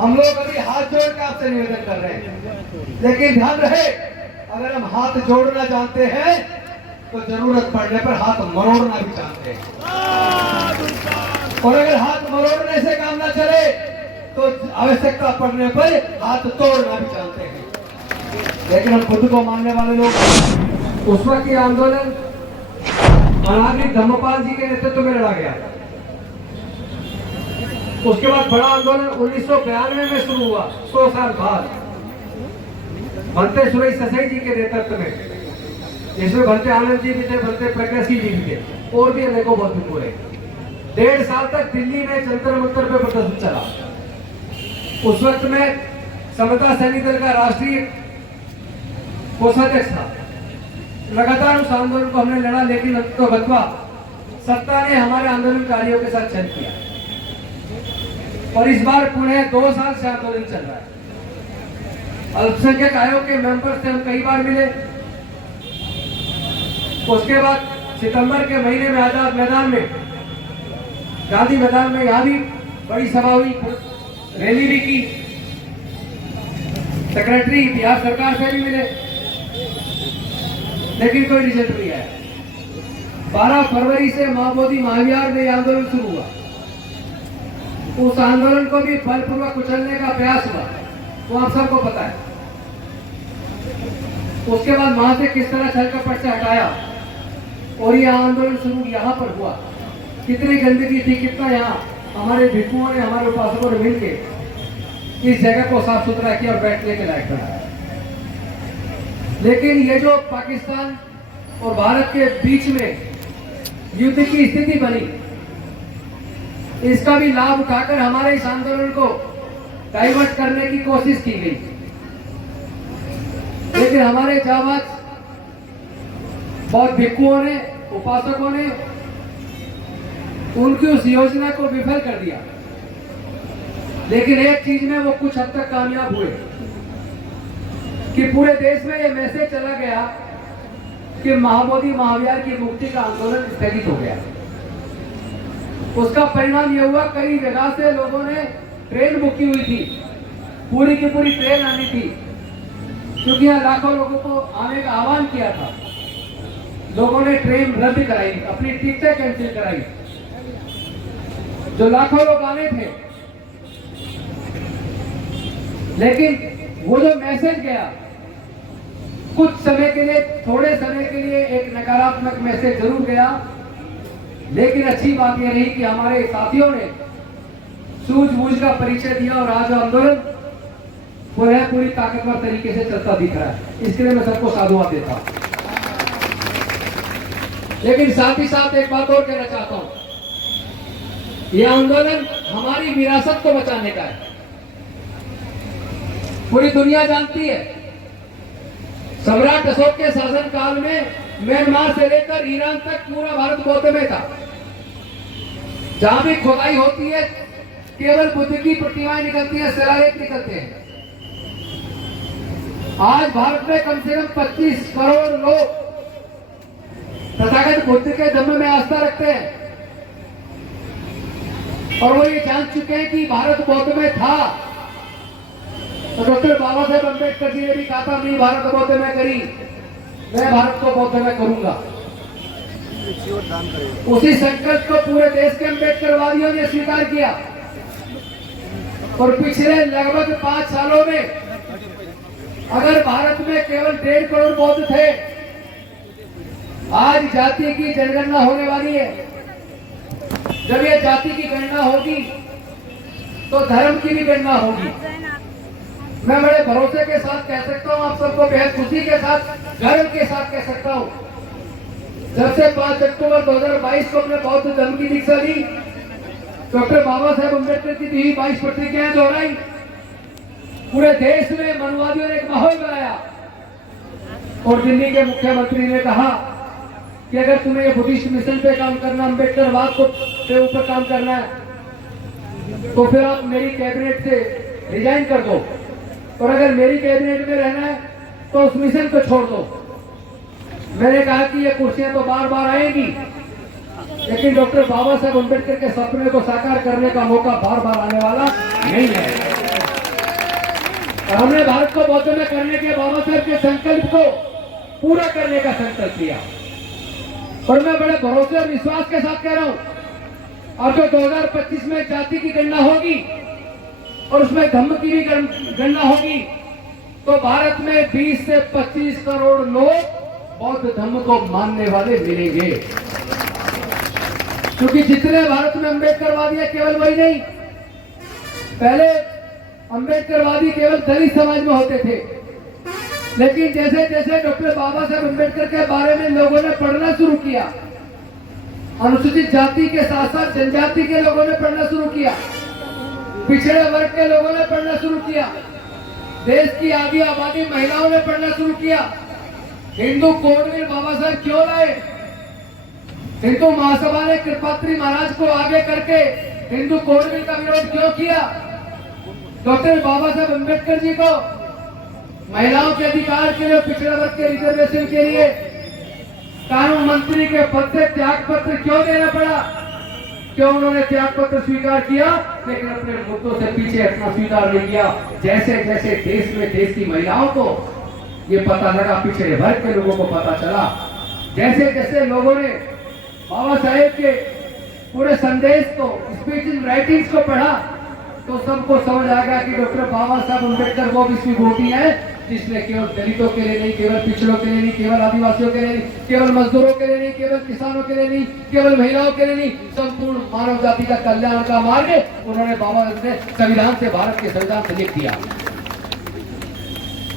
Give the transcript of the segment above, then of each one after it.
हम लोग अभी हाथ जोड़ के आपसे निवेदन कर रहे हैं, लेकिन ध्यान रहे, अगर हम हाथ जोड़ना जानते हैं तो जरूरत पड़ने पर हाथ मरोड़ना भी जानते हैं, और अगर हाथ मरोड़ने से काम ना चले तो आवश्यकता पड़ने पर हाथ तोड़ना भी जानते हैं। लेकिन हम खुद को मानने वाले लोग, उस वक्त ये आंदोलन अनागरिक धर्मपाल जी के नेतृत्व में लड़ा गया। उसके बाद बड़ा आंदोलन 1992 में शुरू हुआ, 100 साल बाद, भंते सुरेश ससाई जी के नेतृत्व में, जिसमें भंते आनंद जी भी थे, भंते प्रज्ञा सिंह जी भी थे, और भी अनेकों बहुत हुए। 1.5 साल तक दिल्ली में जंतर मंतर पे प्रदर्शन चला। उस वक्त में समता सैनिक दल का राष्ट्रीय कोषाध्यक्ष था। लगातार उस आंदोलन को हमने लड़ा, लेकिन अंततः सत्ता ने हमारे आंदोलनकारियों के साथ छल किया, और इस बार पुणे 2 साल से आंदोलन चल रहा है। अल्पसंख्यक आयोग के मेंबर से हम कई बार मिले। उसके बाद सितंबर के महीने में आजाद मैदान में, गांधी मैदान में, यहाँ भी बड़ी सभा हुई, रैली भी की। सेक्रेटरी बिहार सरकार से भी मिले, लेकिन कोई रिजल्ट नहीं आया। 12 फरवरी से महाबोधि महाविहार में आंदोलन शुरू हुआ। उस आंदोलन को भी बलपूर्वक कुचलने का प्रयास हुआ, वो आप सबको पता है। उसके बाद वहां से किस तरह छल कपट से हटाया, और यह आंदोलन शुरू यहाँ पर हुआ। कितनी गंदगी थी, कितना यहाँ हमारे भिक्षुओं ने, हमारे उपासकों ने मिलकर इस जगह को साफ सुथरा किया और बैठने के लायक बनाया। लेकिन ये जो पाकिस्तान और भारत के बीच में युद्ध की स्थिति बनी, इसका भी लाभ उठाकर हमारे इस आंदोलन को डाइवर्ट करने की कोशिश की गई। लेकिन हमारे जाबाज बहुत भिक्षुओं ने, उपासकों ने उनकी उस योजना को विफल कर दिया। लेकिन एक चीज में वो कुछ हद तक कामयाब हुए कि पूरे देश में ये मैसेज चला गया कि महाबोधि महाविहार की मुक्ति का आंदोलन स्थगित हो गया। उसका परिणाम यह हुआ, कई जगह से लोगों ने ट्रेन बुक की हुई थी, पूरी की पूरी ट्रेन आनी थी, क्योंकि यहाँ लाखों लोगों को आने का आह्वान किया था। लोगों ने ट्रेन रद्द कराई, अपनी टिकटें कैंसिल कराई। जो लाखों लोग आने थे, लेकिन वो जो मैसेज गया, कुछ समय के लिए, थोड़े समय के लिए एक नकारात्मक मैसेज जरूर गया। लेकिन अच्छी बात यह रही कि हमारे साथियों ने सूझबूझ का परिचय दिया, और आज आंदोलन पूरी ताकतवर तरीके से चलता दिख रहा है। इसके लिए मैं सबको साधुवाद देता हूं। लेकिन साथ ही साथ एक बात और कहना चाहता हूं, यह आंदोलन हमारी विरासत को बचाने का है। पूरी दुनिया जानती है, सम्राट अशोक के शासन काल में म्यांमार से लेकर ईरान तक पूरा भारत बौद्ध में था। जहां भी खुदाई होती है, केवल बुद्ध की प्रतिमाएं निकलती है, शिलालेख निकलते हैं। आज भारत में कम से कम 25 करोड़ लोग तथागत बुद्ध के धम्म में आस्था रखते हैं, और वो ये जान चुके हैं कि भारत बौद्ध में था। तो डॉक्टर बाबा साहेब अम्बेडकर जी ने भी कहा था, मैं भारत बौद्ध में करी, मैं भारत को बौद्ध में करूंगा। उसी संकल्प को पूरे देश के अम्बेडकरवादियों ने स्वीकार किया, और पिछले लगभग 5 सालों में अगर भारत में केवल 1.5 करोड़ बौद्ध थे, आज जाति की जनगणना होने वाली है। जब ये जाति की गणना होगी तो धर्म की भी गणना होगी। मैं बड़े भरोसे के साथ कह सकता हूं, आप सबको बेहद खुशी के साथ, गर्व के साथ कह सकता हूं, जब से 5 अक्टूबर 2022 को हमने बौद्ध धर्म की दीक्षा ली, डॉक्टर बाबा साहेब अम्बेडकर की दी 22 प्रतिज्ञाएं दोहराई, पूरे देश में मनुवादियों ने एक माहौल बनाया। और दिल्ली के मुख्यमंत्री ने कहा कि अगर तुम्हें ये बुद्धिस्ट मिशन पे काम करना, अम्बेडकरवाद को के ऊपर काम करना है, तो फिर आप मेरी कैबिनेट से रिजाइन कर दो, और अगर मेरी कैबिनेट में रहना है तो उस मिशन को छोड़ दो। मैंने कहा कि ये कुर्सियां तो बार बार आएंगी, लेकिन डॉक्टर बाबा साहेब अम्बेडकर के सपने को साकार करने का मौका बार बार आने वाला नहीं है। और हमने भारत को बौद्ध में करने के बाबा साहब के संकल्प को पूरा करने का संकल्प लिया। और मैं बड़े भरोसे और विश्वास के साथ कह रहा हूं, अब जो 2025 में जाति की गणना होगी और उसमें धर्म की भी गणना होगी, तो भारत में 20 से 25 करोड़ लोग बौद्ध धर्म को मानने वाले मिलेंगे। क्योंकि जितने भारत में अम्बेडकरवादी है, केवल वही नहीं, पहले अम्बेडकरवादी केवल दलित समाज में होते थे, लेकिन जैसे जैसे डॉक्टर बाबा साहब अम्बेडकर के बारे में लोगों ने पढ़ना शुरू किया, अनुसूचित जाति के साथ साथ जनजाति के लोगों ने पढ़ना शुरू किया, पिछड़े वर्ग के लोगों ने पढ़ना शुरू किया, देश की आधी आबादी महिलाओं ने पढ़ना शुरू किया। हिंदू कोड बिल बाबा साहब क्यों लाए? हिंदू महासभा ने कृपात्री महाराज को आगे करके हिंदू कोड बिल का विरोध क्यों किया? डॉक्टर बाबा साहब अम्बेडकर जी को महिलाओं के अधिकार के लिए, पिछड़े वर्ग के रिजर्वेशन के लिए कानून मंत्री के पद से त्याग पत्र क्यों देना पड़ा? क्यों उन्होंने त्याग पत्र स्वीकार किया, लेकिन अपने मुद्दों से पीछे हटना स्वीकार नहीं किया। जैसे जैसे देश में देश की महिलाओं को ये पता लगा, पिछड़े वर्ग के लोगों को पता चला, जैसे जैसे लोगों ने बाबा साहेब के पूरे संदेश को, स्पीच इन राइटिंग्स को पढ़ा, तो सबको समझ आ गया कि डॉक्टर बाबा साहब अम्बेडकर वो विश्वविभूति है जिसने केवल दलितों के लिए नहीं, केवल पिछड़ों के लिए नहीं, केवल आदिवासियों के लिए नहीं, केवल मजदूरों के लिए नहीं, केवल किसानों के लिए नहीं, केवल महिलाओं के लिए नहीं, संपूर्ण मानव जाति का कल्याण का मार्ग उन्होंने बाबा ने संविधान से, भारत के संविधान से लिख दिया।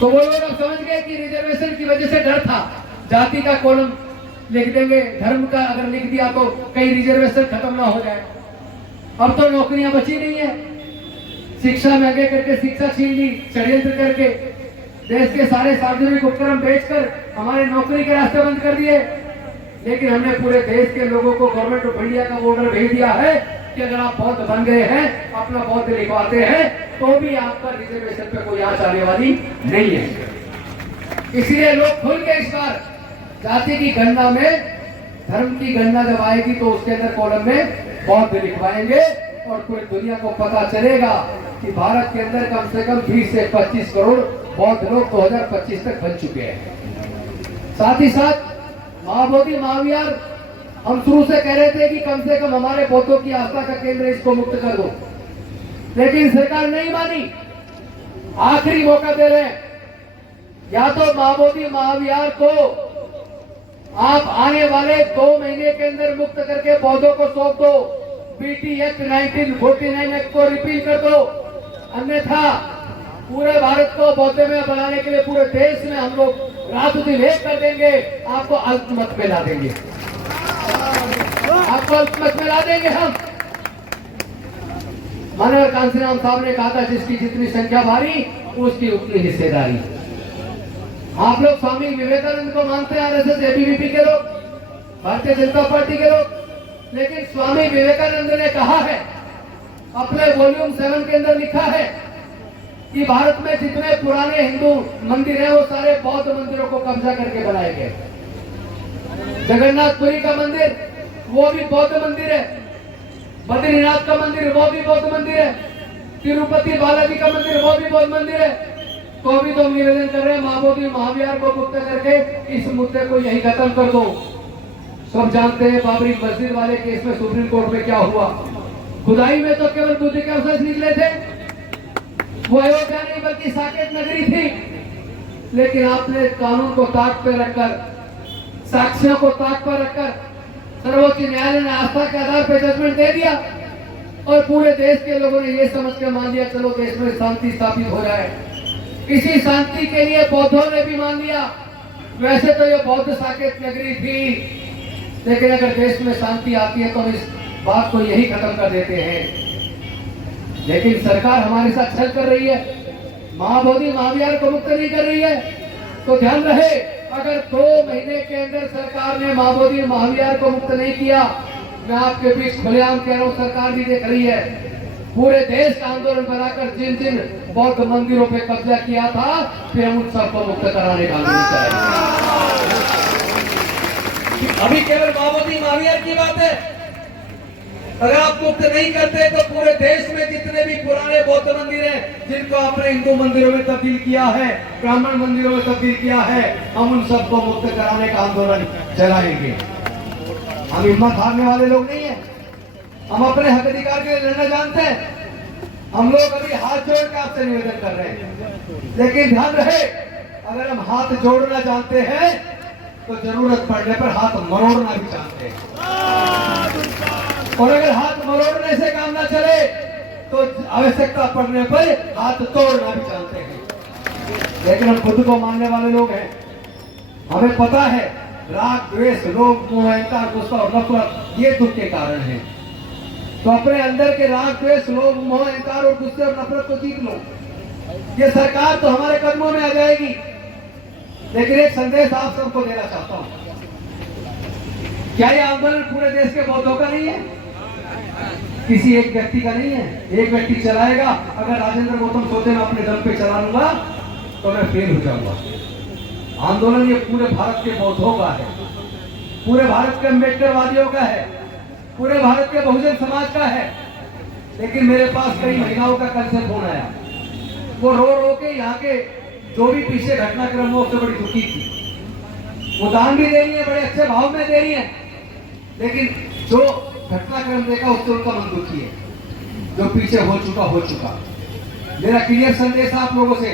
तो वो लोग अब समझ गए कि रिजर्वेशन की वजह से डर था, जाति का कॉलम लिख देंगे, धर्म का अगर लिख दिया तो कहीं रिजर्वेशन खत्म ना हो जाए। अब तो नौकरियां बची नहीं है, शिक्षा में आगे करके शिक्षा छीन ली, षड्यंत्र करके देश के सारे सार्वजनिक उपक्रम बेचकर हमारे नौकरी के रास्ते बंद कर दिए। लेकिन हमने पूरे देश के लोगों को गवर्नमेंट ऑफ इंडिया का ऑर्डर भेज दिया है कि अगर आप बौद्ध बन गए हैं, अपना बौद्ध लिखवाते हैं, तो भी आप पर रिजर्वेशन पे कोई आंच आने वाली नहीं है। इसलिए लोग खुल के इस बार जाति की गणना में, धर्म की गणना जब आएगी तो उसके अंदर कॉलम में बौद्ध लिखवाएंगे और पूरी दुनिया को पता चलेगा कि भारत के अंदर कम से कम 20 से 25 करोड़ बौद्ध लोग 2025 तक बन चुके हैं। साथ ही साथ महाबोधि महाविहार हम शुरू से कह रहे थे कि कम से कम हमारे बौद्धों की आस्था का केंद्र, इसको मुक्त कर दो, लेकिन सरकार नहीं मानी। आखिरी मौका दे रहे हैं, या तो महाबोधि महाविहार को आप आने वाले 2 महीने के अंदर मुक्त करके बौद्धों को सौंप दो, बीटी एक्ट 1949 एक्ट को रिपील कर दो, अन्यथा पूरे भारत को बौद्ध में बनाने के लिए पूरे देश में हम लोग रात दिन एक कर देंगे, आपको अल्पमत में ला देंगे, आपको अल्पमत में ला देंगे हम। मानव कांसीराम साहब ने कहा था, जिसकी जितनी संख्या भारी उसकी उतनी हिस्सेदारी। आप लोग स्वामी विवेकानंद को मानते हैं, आरएसएस एबीवीपी के लोग, भारतीय जनता पार्टी के लोग, लेकिन स्वामी विवेकानंद ने कहा है, अपने वॉल्यूम 7 के अंदर लिखा है कि भारत में जितने पुराने हिंदू मंदिर हैं वो सारे बौद्ध मंदिरों को कब्जा करके बनाए गए। जगन्नाथपुरी का मंदिर वो भी बौद्ध मंदिर है, बद्रीनाथ का मंदिर वो भी बौद्ध मंदिर है, तिरुपति बालाजी का मंदिर वो भी बौद्ध मंदिर है। तो अभी तो निवेदन कर रहे हैं, महाबोधि महाविहार को मुक्त करके इस मुद्दे को यही खत्म कर दो। सब जानते हैं बाबरी मस्जिद वाले केस में सुप्रीम कोर्ट में क्या हुआ। खुदाई में तो केवल बुद्ध के अवशेष निकले थे, वो अयोध्या नहीं बल्कि साकेत नगरी थी, लेकिन आपने कानून को ताक पे रखकर, साक्ष्यों को ताक पर रखकर सर्वोच्च न्यायालय ने आस्था के आधार पर जजमेंट दे दिया और पूरे देश के लोगों ने ये समझ के मान लिया, चलो देश में शांति स्थापित हो जाए। इसी शांति के लिए बौद्धों ने भी मान लिया। वैसे तो ये बौद्ध साकेत नगरी थी, लेकिन अगर देश में शांति आती है तो हम इस बात को यही खत्म कर देते हैं। लेकिन सरकार हमारे साथ छल कर रही है, महाबोधि महाविहार को मुक्त नहीं कर रही है। तो ध्यान रहे, अगर 2 महीने के अंदर सरकार ने महाबोधि महाविहार को मुक्त नहीं किया, मैं आपके बीच खुलेआम कह रहा हूं, सरकार भी देख रही है, पूरे देश का आंदोलन बनाकर जिन जिन बौद्ध मंदिरों पे कब्जा किया था, फिर हम उन सबको मुक्त कराने का आंदोलन करेंगे। अभी केवल महाबोधि महाविहार की बात है, अगर आप मुक्त नहीं करते तो पूरे देश में जितने भी पुराने बौद्ध मंदिर हैं, जिनको आपने हिंदू मंदिरों में तब्दील किया है, ब्राह्मण मंदिरों में तब्दील किया है, हम उन सबको मुक्त कराने का आंदोलन चलाएंगे। हम हिम्मत हारने वाले लोग नहीं है। हम अपने हक अधिकार के लिए लड़ना जानते हैं। हम लोग अभी हाथ जोड़ के आपसे निवेदन कर रहे हैं, लेकिन ध्यान रहे, अगर हम हाथ जोड़ना जानते हैं तो जरूरत पड़ने पर हाथ मरोड़ना भी जानते हैं। और अगर हाथ मरोड़ने से काम ना चले तो आवश्यकता पड़ने पर हाथ तोड़ना भी जानते हैं। लेकिन हम खुद को मानने वाले लोग हैं। हमें पता है राग, द्वेष, लोभ, मोह, अहंकार, गुस्सा और नफरत ये दुख के कारण हैं। तो अपने अंदर के राग, द्वेष, लोभ, मोह, अहंकार और गुस्से और नफरत को जीत लो। ये सरकार तो हमारे कदमों में आ जाएगी, लेकिन एक संदेश आप सबको देना चाहता हूं। क्या ये आंदोलन पूरे देश के बौद्धों का नहीं है? किसी एक व्यक्ति का नहीं है। एक व्यक्ति चलाएगा। अगर राजेंद्र गौतम सोचे मैं अपने दम पे चला लूंगा तो मैं फेल हो जाऊंगा। आंदोलन ये पूरे भारत के बौद्धों का है, पूरे भारत के अम्बेडकरवादियों का है, पूरे भारत के बहुजन समाज का है। लेकिन मेरे पास कई महिलाओं का कल से फोन आया। वो रो रो के यहाँ के जो भी पीछे घटनाक्रम हो उससे बड़ी दुखी थी। वो दान भी दे रही है, बड़े अच्छे भाव में दे रही है, लेकिन जो घटनाक्रम देखा उससे उनका मन दुखी है। जो पीछे हो चुका। मेरा क्लियर संदेश आप लोगों से,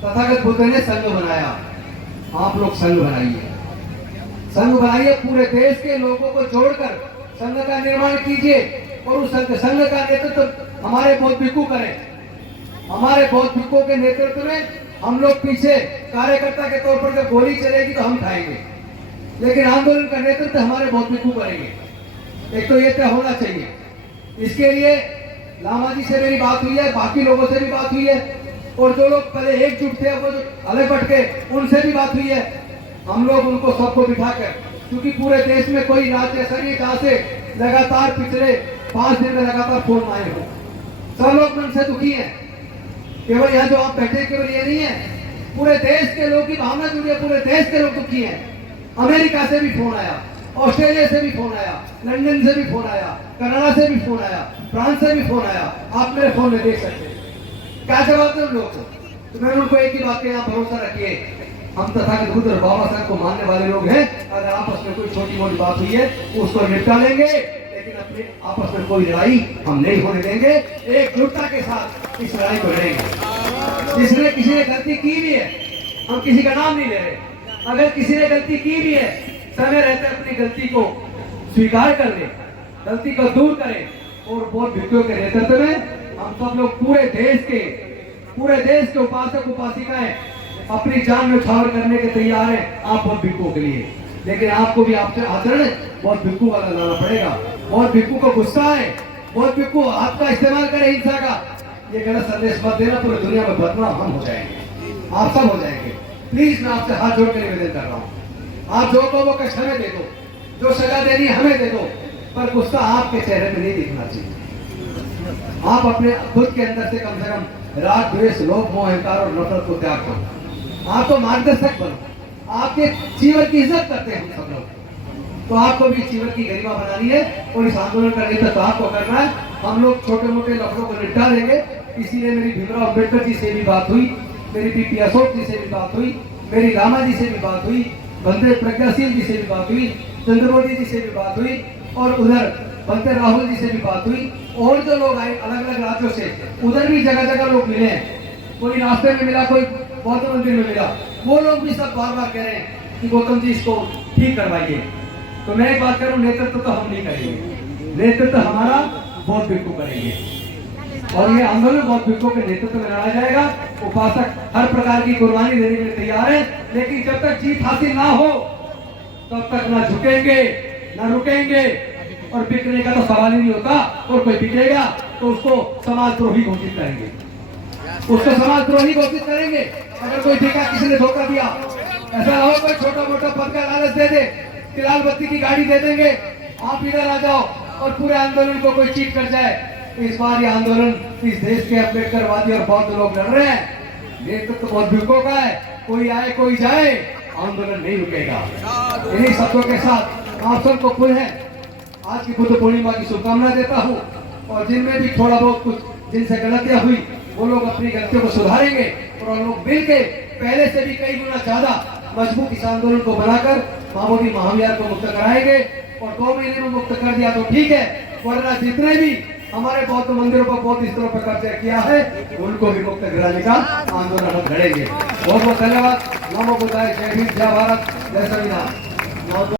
तथागत बुद्ध ने संघ बनाया, आप लोग संघ बनाइए। संघ बनाइए, पूरे देश के लोगों को जोड़कर संघ का निर्माण कीजिए। और उस संघ का नेतृत्व हमारे बौद्ध भिक्षु करें। हमारे बौद्ध भिक्षुओं के नेतृत्व में हम लोग पीछे कार्यकर्ता के तौर पर जब गोली चलेगी तो हम खाएंगे, लेकिन आंदोलन का नेतृत्व हमारे बौद्ध भिक्षु करेंगे। एक तो ये तय होना चाहिए। इसके लिए लामा जी से मेरी बात हुई है, बाकी लोगों से भी बात हुई है, और जो लोग पहले एकजुट थे वो जो अलग बट गए उनसे भी बात हुई है। हम लोग उनको सबको बिठाकर, क्योंकि पूरे देश में कोई राज्य ऐसा नहीं जहां से लगातार पिछले 5 दिन में लगातार फोन आए हो। सब लोग मन से दुखी हैं। केवल यहाँ जो आप बैठे केवल ये नहीं है, पूरे देश के लोग की भावना जुड़ी है। पूरे देश के लोग दुखी हैं। अमेरिका से भी फोन आया, ऑस्ट्रेलिया से भी फोन आया, लंदन से भी फोन आया, कनाडा से भी फोन आया, फ्रांस से भी फोन आया। आप मेरे फोन में देख सकते हैं। क्या जवाब दे उन लोगों को? तो मैंने उनको एक ही बात कही, आप भरोसा रखिए, हम तथागत बुद्ध और बाबा साहब को मानने वाले लोग हैं। अगर आपस में कोई छोटी मोटी बात हुई है उसको निपटा लेंगे, लेकिन अपने आपस में कोई लड़ाई हम नहीं होने देंगे। एकजुटता के साथ इस लड़ाई को लड़ेंगे। जिसने किसी ने गलती की भी है, हम किसी का नाम नहीं ले रहे, अगर किसी ने गलती की भी है, समय रहते अपनी गलती को स्वीकार कर ले, गलती को दूर करें। और बौद्ध भिक्षुओं के नेतृत्व में हम सब लोग पूरे देश के उपासक उपासिकाएं अपनी जान में छावर करने के तैयार हैं आप बौद्ध भिक्षुओं के लिए। लेकिन आपको भी आपसे आचरण बौद्ध भिक्षु वाला लाना पड़ेगा। बौद्ध भिक्षु को गुस्सा है, बौद्ध भिक्षु आपका इस्तेमाल करे हिंसा का, ये गलत संदेश मत देना। पूरी दुनिया में बदनाम हम हो जाएंगे, आप सब हो जाएंगे। प्लीज मैं आपसे हाथ जोड़ कर निवेदन कर रहा हूँ, आप जो को वो कष्ट हमें दे दो, जो सजा देनी हमें दे दो, पर गुस्सा आपके चेहरे में नहीं दिखना चाहिए। आप अपने खुद के अंदर से कम राग, द्वेष, लोभ, मोह, अहंकार और नफरत को त्याग करो। आप तो मार्गदर्शक बनो, आपके जीवन की इज्जत करते हैं हम सब लोग, तो आपको भी जीवन की गरिमा बनानी है और इस आंदोलन का नेतृत्व आपको करना है। हम लोग छोटे मोटे लफड़ों को निपटा देंगे। इसीलिए मेरी भीमराव अम्बेडकर जी से भी बात हुई, मेरी बीपी अशोक जी से भी बात हुई, मेरी रामा जी से भी बात हुई, बंदे प्रज्ञाशील जी से भी बात हुई, चंद्रमोदी जी से भी बात हुई, और उधर बंदे राहुल जी से भी बात हुई। और जो लोग आए अलग अलग राज्यों से, उधर भी जगह जगह लोग मिले हैं। कोई रास्ते में मिला, कोई बौद्ध मंदिर में मिला, वो लोग भी सब बार बार कह रहे हैं कि गौतम जी इसको ठीक करवाइए। तो मैं एक बात करूं, नेतृत्व तो हम नहीं करेंगे, नेतृत्व हमारा बौद्ध भिक्षु करेंगे। और ये आंदोलन बौद्ध भिक्षुओं के नेतृत्व में लड़ा जाएगा। उपासक हर प्रकार की कुर्बानी देने के लिए तैयार है, लेकिन जब तक जीत हासिल ना हो तब तक ना झुकेंगे ना रुकेंगे। और बिकने का तो सवाल ही नहीं होता, और कोई बिकेगा तो उसको समाजद्रोही घोषित करेंगे, उसको समाजद्रोही घोषित करेंगे। अगर कोई बिका, किसी ने धोखा दिया, ऐसा ना हो कोई छोटा मोटा पद का लालच दे दे, लाल बत्ती की गाड़ी दे देंगे, आप इधर आ जाओ, और पूरे आंदोलन को कोई चीट कर जाए। इस बार ये आंदोलन इस देश के अम्बेडकरवादी और बौद्ध लोग लड़ रहे हैं। नेतृत्व तो बौद्ध भिक्षुओं का है, कोई आए कोई जाए, आंदोलन नहीं रुकेगा। इन्हीं शब्दों के साथ आप सबको पुनः आज की बुद्ध पूर्णिमा की शुभकामनाएं देता हूँ। और जिनमें भी थोड़ा बहुत कुछ जिनसे गलतियां हुई वो लोग अपनी गलतियों को सुधारेंगे और हम लोग मिलकर पहले से भी कई गुना ज्यादा मजबूत इस आंदोलन को बनाकर महाबोधि महाविहार को मुक्त कराएंगे। और 2 महीने में मुक्त कर दिया तो ठीक है, वरना जितने भी हमारे बौद्ध मंदिरों पर बौद्ध स्थलों पर कब्जा किया है उनको भी मुक्त कराने का आंदोलन हम लड़ेंगे। बहुत बहुत धन्यवाद। नमो बुद्धाय। जय हिंद, जय भारत, जय संविधान।